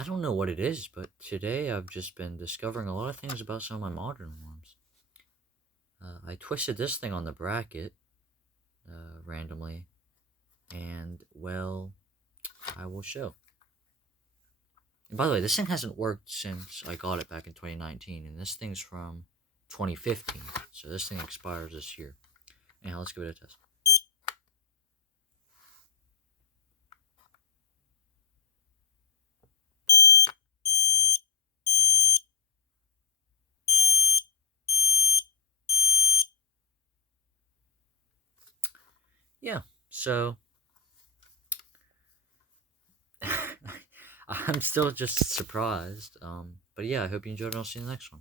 I don't know what it is, but today I've just been discovering a lot of things about some of my modern ones. I twisted this thing on the bracket randomly, and well, I will show. And by the way, this thing hasn't worked since I got it back in 2019, and this thing's from 2015, so this thing expires this year. Anyhow, let's give it a test. Pause. Yeah, so I'm still just surprised. But yeah, I hope you enjoyed, and I'll see you in the next one.